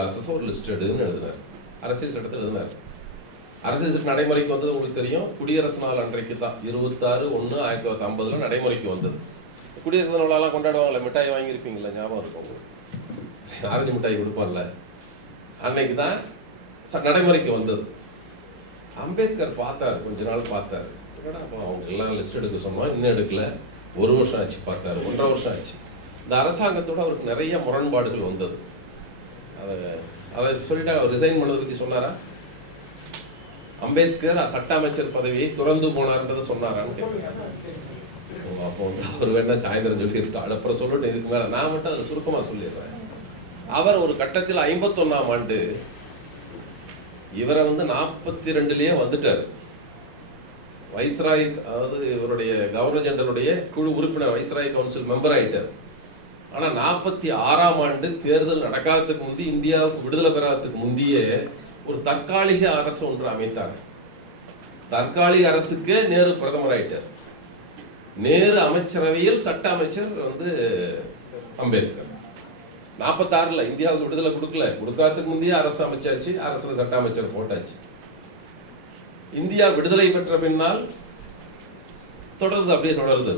ஒரு லிஸ்ட் எடுன்னு எழுதினார். அரசியல் சட்டத்தில் எழுதினார். அரசியல் சட்ட நடைமுறைக்கு வந்தது உங்களுக்கு தெரியும். குடியரசு நாள் அன்றைக்கு தான் 26/1/1950 நடைமுறைக்கு வந்தது. குடியரசு நாளெல்லாம் கொண்டாடுவாங்களே, மிட்டாய் வாங்கியிருப்பீங்களா? ஞாபகம் இருக்கும் உங்களுக்கு? ஆரஞ்சு மிட்டாய் கொடுப்பார்ல, அன்னைக்கு தான் நடைமுறைக்கு வந்தது. அம்பேத்கர் பார்த்தார், கொஞ்ச நாள் பார்த்தார். அவங்க எல்லாம் லிஸ்ட் எடுக்க சொன்னோம், இன்னும் எடுக்கல. 1 வருஷம் ஆச்சு பார்த்தாரு, 1.5 வருஷம் ஆச்சு. இந்த அரசாங்கத்தோட அவருக்கு நிறைய முரண்பாடுகள் வந்தது. அதை சொல்லிட்டு அவர் ரிசைன் பண்ணதுக்கு சொன்னாரா? அம்பேத்கர் சட்ட அமைச்சர் பதவியை துறந்து போனார்ன்றதை சொன்னாரான்னு. அப்போ அவர் வேணா சாயந்தரம் சொல்லியிருக்காரு, அப்புறம் சொல்லட்டும். இதுக்கு மேல நான் மட்டும் அதை சுருக்கமா சொல்லிடுறேன். அவர் ஒரு கட்டத்தில் 51ஆம் ஆண்டு இவரை 42லயே வந்துட்டார். வைஸ்ராய், அதாவது இவருடைய கவர்னர் ஜெனரலுடைய குழு உறுப்பினர், வைஸ்ராய் கவுன்சில் மெம்பர் ஆயிட்டார். ஆனால் 46ஆம் ஆண்டு தேர்தல் நடக்காததுக்கு முந்தி, இந்தியாவுக்கு விடுதலை பெறாததுக்கு முந்தைய ஒரு தற்காலிக அரசு ஒன்று அமைத்தார். தற்காலிக அரசுக்கு நேரு பிரதமர் ஆயிட்டார். நேரு அமைச்சரவையில் சட்ட அமைச்சர் அம்பேத்கர். 46ல் இந்தியாவுக்கு விடுதலை கொடுக்காததுக்கு முந்தைய அரசு அமைச்சாச்சு, அரசு சட்ட அமைச்சர் போட்டாச்சு. இந்தியா விடுதலை பெற்ற பின்னால் தொடர்ந்து அப்படியே தொடருது.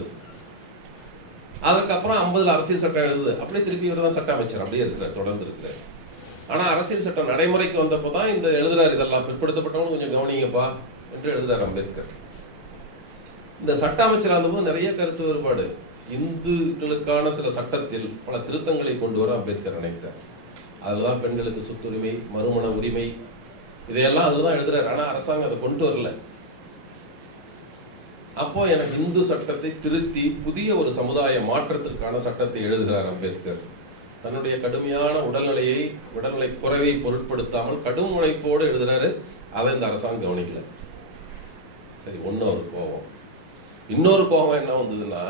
அதுக்கப்புறம் 50ல் அரசியல் சட்டம் எழுதுது, அப்படியே திருப்பி இவர் தான் சட்ட அமைச்சர் அப்படியே இருக்கிறார், தொடர்ந்து இருக்கிறார். ஆனால் அரசியல் சட்டம் நடைமுறைக்கு வந்தப்போ தான் இந்த எழுதுறாரு, இதெல்லாம் பிற்படுத்தப்பட்டவங்க கொஞ்சம் கவனிங்கப்பா என்று எழுதுறாரு அம்பேத்கர். இந்த சட்ட அமைச்சராக இருந்தபோது நிறைய கருத்து வேறுபாடு. இந்துக்களுக்கான சில சட்டத்தில் பல திருத்தங்களை கொண்டு வர அம்பேத்கர் நினைத்தார். அதுதான் பெண்களுக்கு சொத்துரிமை, மறுமண உரிமை, இதையெல்லாம் அதுதான் எழுதுறாரு. ஆனால் அரசாங்கம் அதை கொண்டு வரல. அப்போ எனக்கு இந்து சட்டத்தை திருத்தி புதிய ஒரு சமுதாய மாற்றத்திற்கான சட்டத்தை எழுதுகிறார் அம்பேத்கர். தன்னுடைய கடுமையான உடல்நிலை குறைவை பொருட்படுத்தாமல் கடும் உழைப்போடு எழுதுறாரு. அதை இந்த அரசாங்கம் கவனிக்கல. சரி, ஒன்று ஒரு கோபம். இன்னொரு கோபம் என்ன வந்ததுன்னா,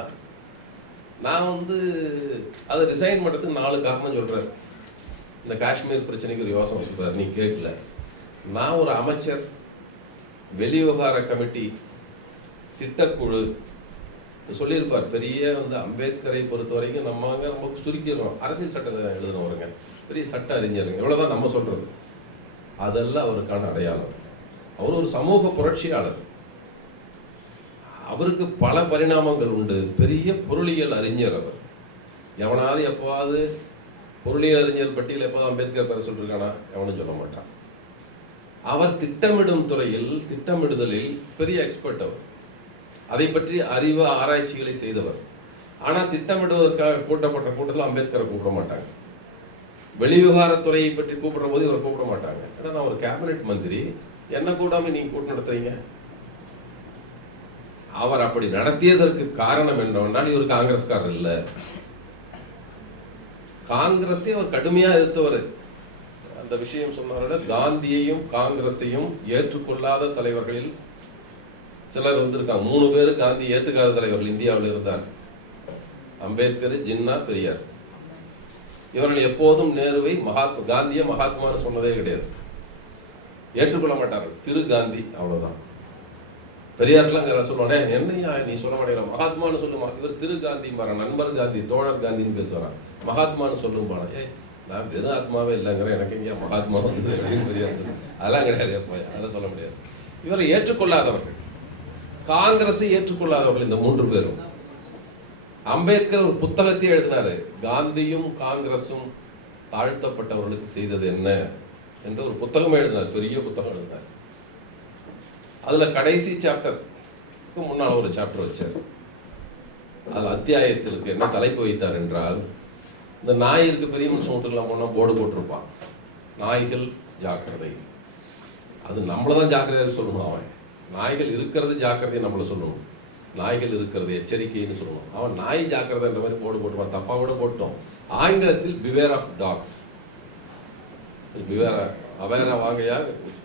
நான் அதை ரிசைன் பண்ணுறதுக்கு 4 காரணம் சொல்றாரு. இந்த காஷ்மீர் பிரச்சனைக்கு ஒரு யோசனை சொல்றாரு, நீ கேட்கல. நான் ஒரு அமைச்சர், வெளிவிவகார கமிட்டி, திட்டக்குழு சொல்லியிருப்பார். பெரிய அம்பேத்கரை பொறுத்த வரைக்கும் நம்ம சுருக்கிடுறோம், அரசியல் சட்டத்தை எழுதுனவருங்க, பெரிய சட்ட அறிஞருங்க, இவ்வளவுதான் நம்ம சொல்றது. அதெல்லாம் அவருக்கான அடையாளம். அவர் ஒரு சமூக புரட்சியாளர். அவருக்கு பல பரிணாமங்கள் உண்டு. பெரிய பொருளியல் அறிஞர் அவர். எவனாவது எப்போவாது பொருளியல் அறிஞர் பட்டியல் எப்போது அம்பேத்கர் பேர சொல்லிருக்கானா? எவனும் சொல்ல மாட்டான். அவர் திட்டமிடும் துறையில், திட்டமிடுதலில் பெரிய எக்ஸ்பர்ட். அவர் அதை பற்றி அறிவு ஆராய்ச்சிகளை செய்தவர். ஆனால் திட்டமிடுவதற்காக கூட்டப்பட்ட கூட்டத்தில் அம்பேத்கரை கூப்பிட மாட்டாங்க. வெளிவிவகாரத்துறையை பற்றி கூப்பிடுற போது இவர் கூப்பிட மாட்டாங்க. ஏன்னா நான் ஒரு கேபினெட் மந்திரி, என்ன கூடாம நீங்க கூட்டம் நடத்துறீங்க? அவர் அப்படி நடத்தியதற்கு காரணம் என்னவென்றால், இவர் காங்கிரஸ்காரர் இல்லை. காங்கிரஸை அவர் கடுமையா எதிர்த்தவர். அந்த விஷயம் சொன்னாரோட காந்தியையும் காங்கிரஸையும் ஏற்றுக்கொள்ளாத தலைவர்களில் சிலர் இருக்காங்க. 3 பேர் காந்தி ஏற்றுக்காத தலைவர்கள் இந்தியாவில் இருந்தார். அம்பேத்கர், ஜின்னா, பெரியார். இவர்கள் எப்போதும் நேருவை காந்தியை மகாத்மான்னு சொன்னதே கிடையாது. ஏற்றுக்கொள்ள மாட்டார்கள். திரு காந்தி, அவ்வளவுதான். பெரியார்லாம் சொல்லுவானே, என்னையா நீ சொல்ல மாட்டேங்கிற, மகாத்மான்னு சொல்லுமா? இவர் திரு காந்தி பாரு, நண்பர் காந்தி, தோழர் காந்தின்னு பேசுவாங்க. மகாத்மான்னு சொல்லுவானா? நான் வெறும் ஆத்மாவே இல்லைங்கிற, எனக்கு எங்கேயா மகாத்மா வந்தது அப்படின்னு பெரியார் சொல்லு. அதெல்லாம் கிடையாது. அதெல்லாம் சொல்ல முடியாது. இவரை ஏற்றுக்கொள்ளாதவர்கள், காங்கிரஸை ஏற்றுக்கொள்ளாதவர்கள் இந்த 3 பேரும். அம்பேத்கர் ஒரு புத்தகத்தை எழுதினாரு, காந்தியும் காங்கிரஸும் தாழ்த்தப்பட்டவர்களுக்கு செய்தது என்ன என்று ஒரு புத்தகம் எழுதினார். பெரிய புத்தகம் எழுதினார். அதுல கடைசி சாப்டருக்கு முன்னால் ஒரு சாப்டர் வச்சார். அதுல அத்தியாயத்திற்கு என்ன தலைப்பு வைத்தார் என்றால், இந்த நாயிற்கு பெரிய மனுஷன் வீட்டுக்கெல்லாம் போனா போர்டு போட்டிருப்பான், நாய்கள் ஜாக்கிரதை. அது நம்மளதான் ஜாக்கிரதையாக சொல்லணும். அவன் நாய்கள் இருக்கிறது ஜாக்கிரதையை நம்மள சொல்லணும். நாய்கள் இருக்கிறது எச்சரிக்கைன்னு சொல்லணும். அவன் நாய் ஜாக்கிரதைன்ற மாதிரி போர்டு போட்டுப்பான். தப்பா கூட போட்டோம். ஆங்கிலத்தில் பிவேர் ஆஃப் டாக்ஸ், பிவேர் அவேரா வாங்கையா,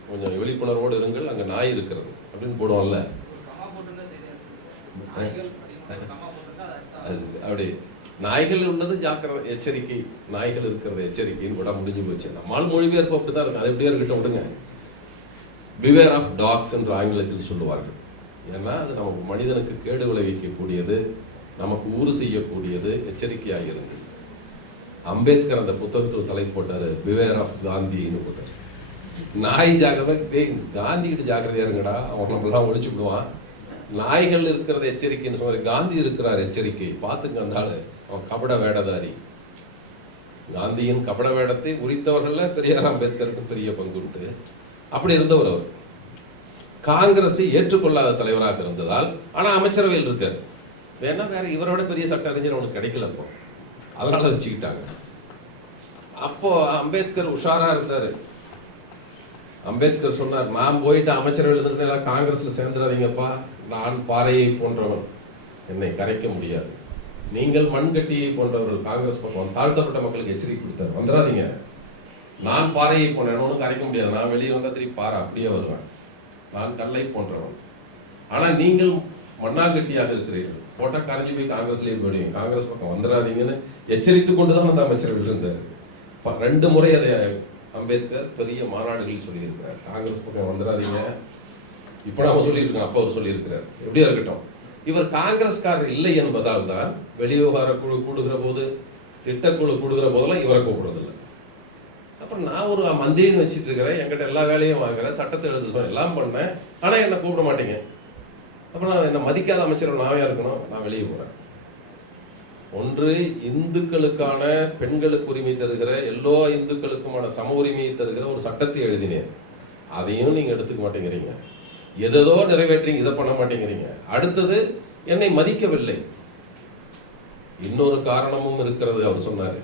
கொஞ்சம் விழிப்புணர்வோடு இருங்கள், அங்க நாய் இருக்கிறது அப்படின்னு போடுவோம்ல. அப்படி நாய்கள் உள்ளது ஜாக்கிரதை, எச்சரிக்கை, நாய்கள் இருக்கிறது எச்சரிக்கைன்னு கூட முடிஞ்சு போச்சு. நம்மால் மொழிபெயர்ப்பு அப்படிதான் இருக்கு. அது எப்படியா இருக்கட்டும், விடுங்க. பிவேர் ஆஃப் டாக்ஸ் என்று ஆங்கிலத்தில் சொல்லுவார்கள். ஏன்னா அது நமக்கு மனிதனுக்கு கேடு விளைவிக்கக்கூடியது, நமக்கு ஊறு செய்யக்கூடியது. எச்சரிக்கையாக இருக்கு. அம்பேத்கர் அந்த புத்தகத்தில் தலை போட்டாரு, பிவேர் ஆஃப் காந்தின்னு போட்டார். நாய் ஜாக்கிரதை, காந்தி கிட்ட ஜாக்கிரதையா இருங்கடா, அவன் நம்மளாம் ஒழிச்சு விடுவான். நாய்கள் இருக்கிறத எச்சரிக்கைன்னு சொன்னாரு, காந்தி இருக்கிறார் எச்சரிக்கை, பார்த்துங்க அந்த ஆளு, அவன் கபட வேடதாரி. காந்தியின் கபட வேடத்தை உரித்தவர்கள் பெரியார் அம்பேத்கருக்கு பெரிய பங்கு உண்டு. அப்படி இருந்தவர் அவர். காங்கிரஸை ஏற்றுக்கொள்ளாத தலைவராக இருந்ததால், ஆனா அமைச்சரவையில் இருக்கார். வேணா வேற இவரோட பெரிய சட்ட அறிஞர் அவனுக்கு கிடைக்கல, அப்போ அதனால வச்சுக்கிட்டாங்க. அப்போ அம்பேத்கர் உஷாரா இருந்தாரு. அம்பேத்கர் சொன்னார், நான் போயிட்டு அமைச்சரவையில் இருந்துட்டு எல்லாம் காங்கிரஸ்ல சேர்ந்துடாதீங்கப்பா, நான் பாறையை போன்றவன், என்னை கரைக்க முடியாது. நீங்கள் மண்கட்டியை போன்றவர்கள், காங்கிரஸ் பக்கம் தாழ்த்தப்பட்ட மக்களுக்கு எச்சரிக்கை கொடுத்தார், வந்துடாதீங்க, நான் பாறையை போன்றேன், ஒன்றும் கரைக்க முடியாது, நான் வெளியே வந்தா திருப்பி பாறை அப்படியே வருவேன், நான் கல்லை போன்றவன். ஆனா நீங்கள் மண்ணாங்கட்டியாக இருக்கிறீர்கள், போட்டா கரைஞ்சி போய் காங்கிரஸ்லேயே போயிடுவீங்க, காங்கிரஸ் பக்கம் வந்துடாதீங்கன்னு எச்சரித்து கொண்டுதான் அந்த அமைச்சரவையில் இருந்தார். 2 முறை அதை அம்பேத்கர் பெரிய மாநாடுகளில் சொல்லியிருக்கிறார், காங்கிரஸ் பக்கம் வந்துடாதீங்க. இப்போ நாம சொல்லியிருக்கோம், அப்போ அவர் சொல்லியிருக்கிறார். எப்படியா இருக்கட்டும், இவர் காங்கிரஸ்காரர் இல்லை என்பதால் தான் வெளிவிவகார குழு கூடுகிற போது, திட்டக்குழு கூடுகிற போதெல்லாம் இவரை கூப்பிடுறதில்லை. அப்புறம் நான் ஒரு மந்திரின்னு வச்சுட்டு இருக்கிறேன், என்கிட்ட எல்லா வேலையும் வாங்குறேன், சட்டத்தை எழுதுறேன், எல்லாம் பண்ணேன், ஆனால் என்னை கூப்பிட மாட்டீங்க. அப்போ நான் என்னை மதிக்காத அமைச்சர் நாவையா இருக்கணும், நான் வெளியே போகிறேன். ஒன்று, இந்துக்களுக்கான பெண்களுக்கு உரிமை தருகிற, எல்லா இந்துக்களுக்குமான சம உரிமையை தருகிற ஒரு சட்டத்தை எழுதினேன், அதையும் நீங்க எடுத்துக்க மாட்டேங்கிறீங்க. எதோ நிறைவேற்றீங்க, இதை பண்ண மாட்டேங்கிறீங்க. அடுத்தது, என்னை மதிக்கவில்லை. இன்னொரு காரணமும் இருக்கிறது. அவர் சொன்னாரு,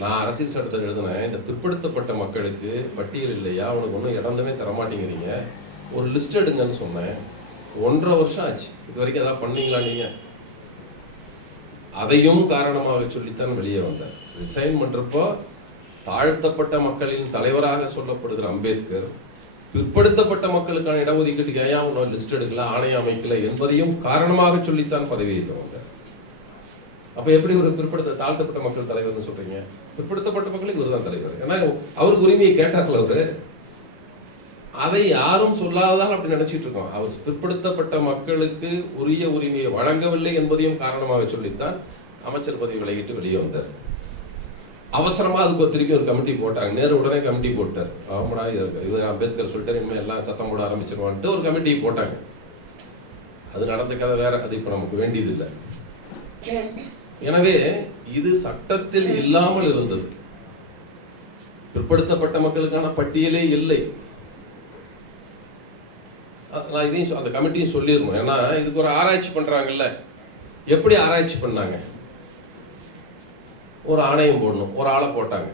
நான் அரசியல் சட்டத்தை எழுதினேன், இந்த பிற்படுத்தப்பட்ட மக்களுக்கு பட்டியல் இல்லையா, அவனுக்கு ஒன்றும் இடமே தரமாட்டேங்கிறீங்க, ஒரு லிஸ்ட் எடுங்கன்னு சொன்னேன். 1.5 வருஷம் ஆச்சு, இது வரைக்கும் ஏதாவது பண்ணீங்களா நீங்க? அதையும் காரணமாக சொல்லித்தான் வெளியே வந்தார். ரிசைன் பண்றப்போ தாழ்த்தப்பட்ட மக்களின் தலைவராக சொல்லப்படுகிற அம்பேத்கர் பிற்படுத்தப்பட்ட மக்களுக்கான இடஒதுக்கீட்டுக்கு ஏன் ஒன்றும் லிஸ்ட் எடுக்கல, ஆணையம் அமைக்கல என்பதையும் காரணமாக சொல்லித்தான் பதவியை வந்தார். அப்ப எப்படி ஒரு தாழ்த்தப்பட்ட மக்கள் தலைவர்னு சொல்றீங்க? பிற்படுத்தப்பட்ட மக்களுக்கு இவர் தான் தலைவர். ஏன்னா அவருக்கு உரிமையை கேட்டார்கள் அவரு. அதை யாரும் சொல்லாததால் அப்படி நினைச்சிட்டு இருக்கோம். அவர் பிற்படுத்தப்பட்ட மக்களுக்கு உரிய உரிமையை வழங்கவில்லை என்பதையும் காரணமாக சொல்லித்தான் அமைச்சர் பதவி விலகிட்டு வெளியே வந்தார். அவசரமா அதுக்கு திருப்பி ஒரு கமிட்டி போட்டாங்க. நேரு உடனே கமிட்டி போட்டார். ஆமாடா, இது அம்பேத்கர் சொல்லிட்டு இனிமேல் எல்லாம் சத்தம் போட ஆரம்பிச்சிருவான்ட்டு ஒரு கமிட்டி போட்டாங்க. அது நடந்த கதை வேற, அது இப்ப நமக்கு வேண்டியது இல்லை. எனவே இது சட்டத்தில் இல்லாமல் இருந்தது. பிற்படுத்தப்பட்ட மக்களுக்கான பட்டியலே இல்லை. நான் இதையும் அந்த கமிட்டியும் சொல்லிடணும். ஏன்னா இதுக்கு ஒரு ஆராய்ச்சி பண்றாங்கல்ல. எப்படி ஆராய்ச்சி பண்ணாங்க? ஒரு ஆணையம் போடணும், ஒரு ஆளை போட்டாங்க.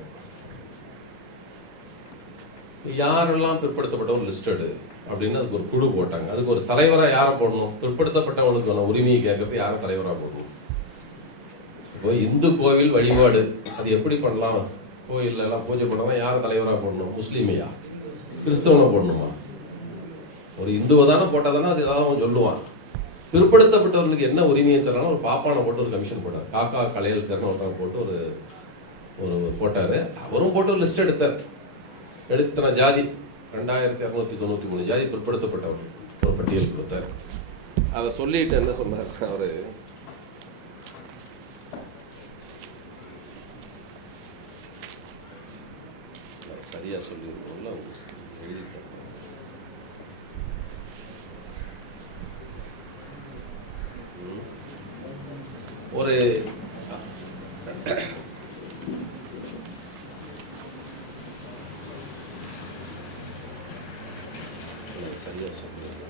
யாரெல்லாம் பிற்படுத்தப்பட்டவங்க லிஸ்ட் எடு அப்படின்னு அதுக்கு ஒரு குழு போட்டாங்க. அதுக்கு ஒரு தலைவராக யாரை போடணும்? பிற்படுத்தப்பட்டவங்களுக்கான உரிமையை கேட்கறது யாரை தலைவராக போடணும்? இப்போ இந்து கோவில் வழிபாடு அது எப்படி பண்ணலாம்? கோயில்ல எல்லாம் பூஜை பண்ணலாம், யாரை தலைவராக போடணும்? முஸ்லீமையா, கிறிஸ்தவனை போடணுமா? ஒரு இந்துவை தானே போட்டால் தானே அது ஏதாவது சொல்லுவான். பிற்படுத்தப்பட்டவர்களுக்கு என்ன உரிமையை தரலாம்? ஒரு பாப்பானை போட்டு ஒரு கமிஷன் போட்டார். காக்கா கலையல்கர்னு ஒருத்தன் போட்டு ஒரு போட்டாரு. அவரும் போட்டு ஒரு லிஸ்ட் எடுத்தார். எடுத்தன ஜாதி 2293 ஜாதி பிற்படுத்தப்பட்டவர்கள் ஒரு பட்டியல் கொடுத்தார். அதை சொல்லிட்டு என்ன சொன்னார் அவரு? சரியா சொல்லியிருக்கோம்ல, எழுதிட்டேன். ஒரு சரியா சொல்லுங்க.